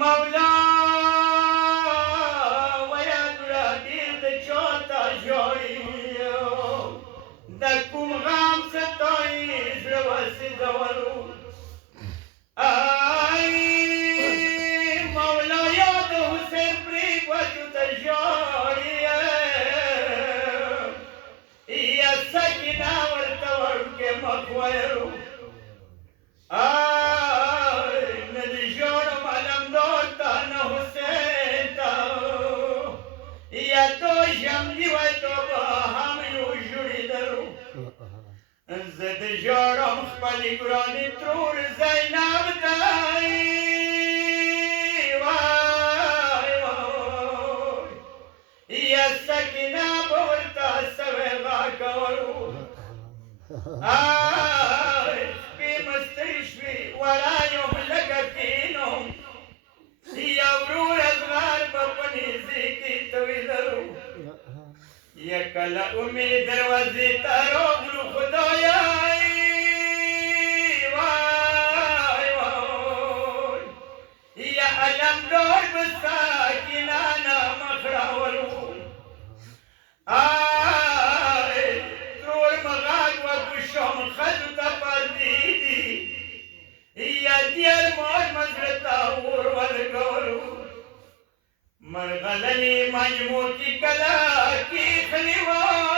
مولا ويا درادير د چوتا جوړیو د کوم غام ستوي زروسي دورو آی مولا یو د حسین پری وجو ته جوړیو یا سکینه ورته ورکه مخویرو زد جارم خپلی گرانی ترور زینب دای وای وای یا سکینه بورتا سویغا کورو آی شپی مستری شوی ورایم لگتینم یا ورور از غار بپنیزی کی توی درو یکل امید دروازی تاروغلو خدایای وای وای یا علم دور بساکنانا مخراولو آی ترور مغاق و کشم خدو تا پردیدی یا دیر مور مزرتا اور ورگولو مرغلنی مجموع کی کلا کی خلیوان